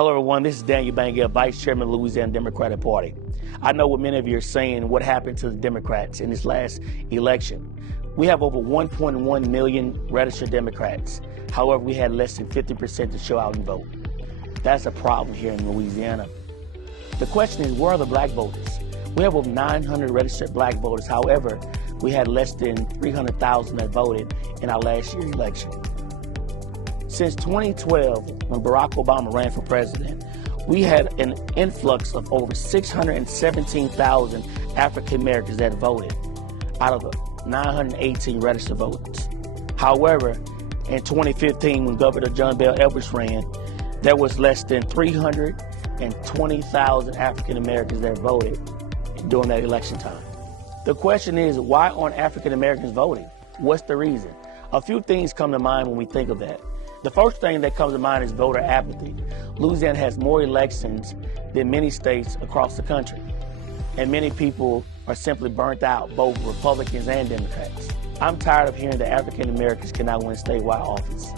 Hello, everyone. This is Daniel Banguel, Vice Chairman of the Louisiana Democratic Party. I know what many of you are saying, what happened to the Democrats in this last election. We have over 1.1 million registered Democrats. However, we had less than 50% to show out and vote. That's a problem here in Louisiana. The question is, where are the black voters? We have over 900 registered black voters. However, we had less than 300,000 that voted in our last year's election. Since 2012, when Barack Obama ran for president, we had an influx of over 617,000 African Americans that voted out of the 918 registered voters. However, in 2015, when Governor John Bel Edwards ran, there was less than 320,000 African Americans that voted during that election time. The question is, why aren't African Americans voting? What's the reason? A few things come to mind when we think of that. The first thing that comes to mind is voter apathy. Louisiana has more elections than many states across the country, and many people are simply burnt out, both Republicans and Democrats. I'm tired of hearing that African Americans cannot win statewide office,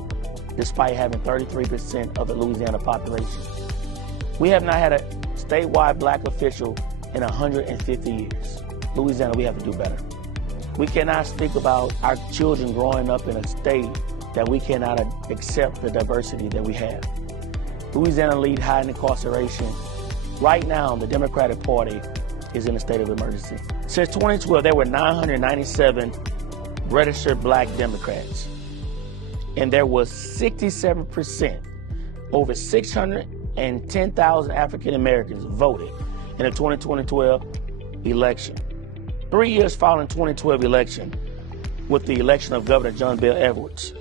despite having 33% of the Louisiana population. We have not had a statewide black official in 150 years. Louisiana, we have to do better. We cannot speak about our children growing up in a state that we cannot accept the diversity that we have. Louisiana lead high in incarceration. Right now, the Democratic Party is in a state of emergency. Since 2012, there were 997 registered black Democrats, and there was 67%, over 610,000 African Americans voted in the 2012 election. 3 years following the 2012 election, with the election of Governor John Bel Edwards,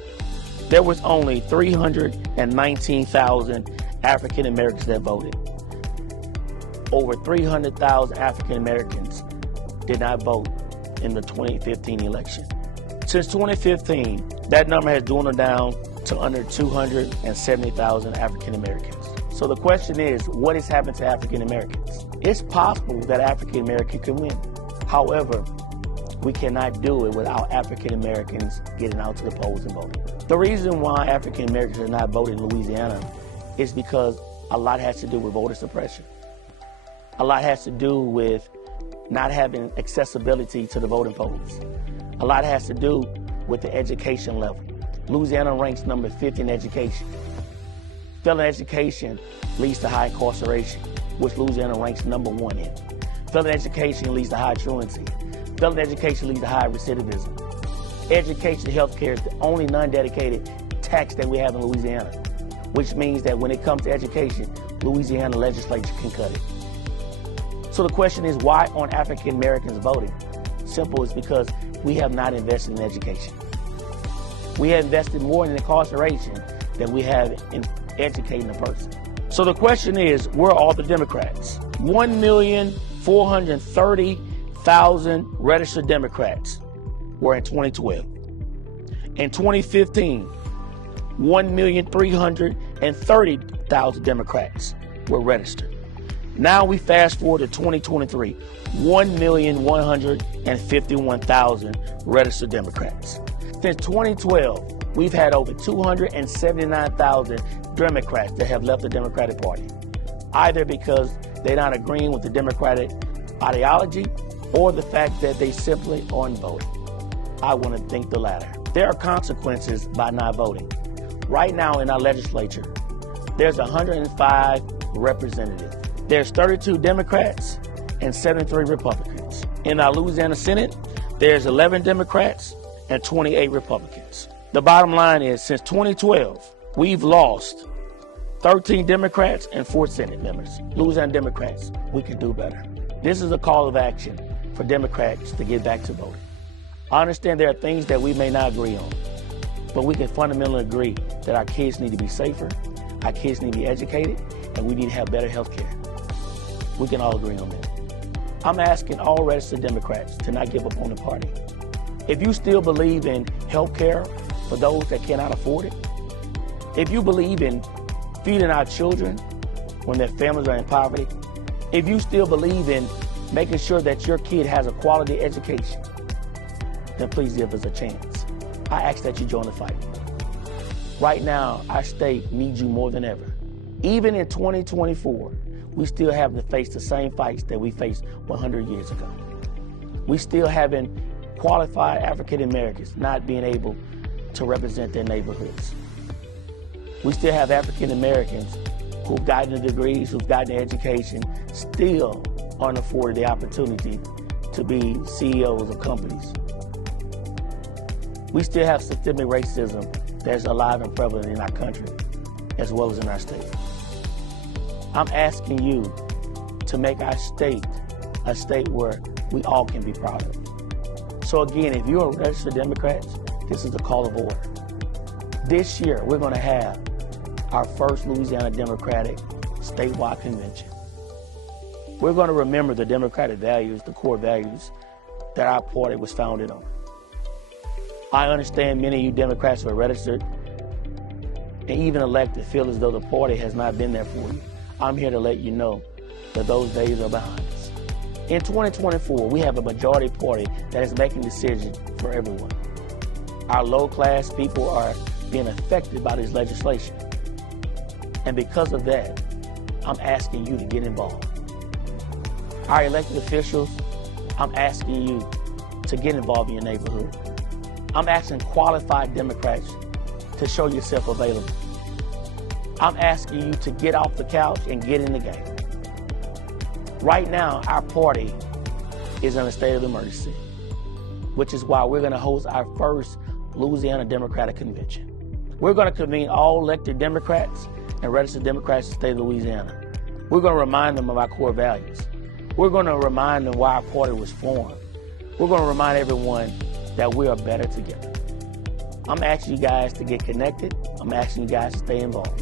there was only 319,000 African Americans that voted. Over 300,000 African Americans did not vote in the 2015 election. Since 2015, that number has dwindled down to under 270,000 African Americans. So the question is, what has happened to African Americans? It's possible that African Americans can win. However, we cannot do it without African Americans getting out to the polls and voting. The reason why African Americans are not voting in Louisiana is because a lot has to do with voter suppression. A lot has to do with not having accessibility to the voting polls. A lot has to do with the education level. Louisiana ranks number 50 in education. Failing education leads to high incarceration, which Louisiana ranks number 1 in. Failing education leads to high truancy. Failing education leads to high recidivism. Education and healthcare is the only non-dedicated tax that we have in Louisiana, which means that when it comes to education, Louisiana legislature can cut it. So the question is, why aren't African Americans voting? Simple, it's because we have not invested in education. We have invested more in incarceration than we have in educating a person. So the question is, where are all the Democrats? 1,430,000 registered Democrats were in 2012. In 2015, 1,330,000 Democrats were registered. Now we fast forward to 2023, 1,151,000 registered Democrats. Since 2012, we've had over 279,000 Democrats that have left the Democratic Party, either because they're not agreeing with the Democratic ideology or the fact that they simply aren't voting. I want to think the latter. There are consequences by not voting. Right now in our legislature, there's 105 representatives. There's 32 Democrats and 73 Republicans. In our Louisiana Senate, there's 11 Democrats and 28 Republicans. The bottom line is, since 2012, we've lost 13 Democrats and 4 Senate members. Louisiana Democrats, we can do better. This is a call of action for Democrats to get back to voting. I understand there are things that we may not agree on, but we can fundamentally agree that our kids need to be safer, our kids need to be educated, and we need to have better health care. We can all agree on that. I'm asking all registered Democrats to not give up on the party. If you still believe in health care for those that cannot afford it, if you believe in feeding our children when their families are in poverty, if you still believe in making sure that your kid has a quality education, then please give us a chance. I ask that you join the fight. Right now, our state needs you more than ever. Even in 2024, we still have to face the same fights that we faced 100 years ago. We still having qualified African Americans not being able to represent their neighborhoods. We still have African Americans who've gotten the degrees, who've gotten the education, still aren't afforded the opportunity to be CEOs of companies. We still have systemic racism that's alive and prevalent in our country, as well as in our state. I'm asking you to make our state a state where we all can be proud of. So again, if you're a registered Democrat, this is the call of order. This year, we're going to have our first Louisiana Democratic statewide convention. We're going to remember the Democratic values, the core values that our party was founded on. I understand many of you Democrats are registered and even elected feel as though the party has not been there for you. I'm here to let you know that those days are behind us. In 2024, we have a majority party that is making decisions for everyone. Our low-class people are being affected by this legislation. And because of that, I'm asking you to get involved. Our elected officials, I'm asking you to get involved in your neighborhood. I'm asking qualified Democrats to show yourself available. I'm asking you to get off the couch and get in the game. Right now, our party is in a state of emergency, which is why we're going to host our first Louisiana Democratic Convention. We're going to convene all elected Democrats and registered Democrats in the state of Louisiana. We're going to remind them of our core values. We're going to remind them why our party was formed. We're going to remind everyone that we are better together. I'm asking you guys to get connected. I'm asking you guys to stay involved.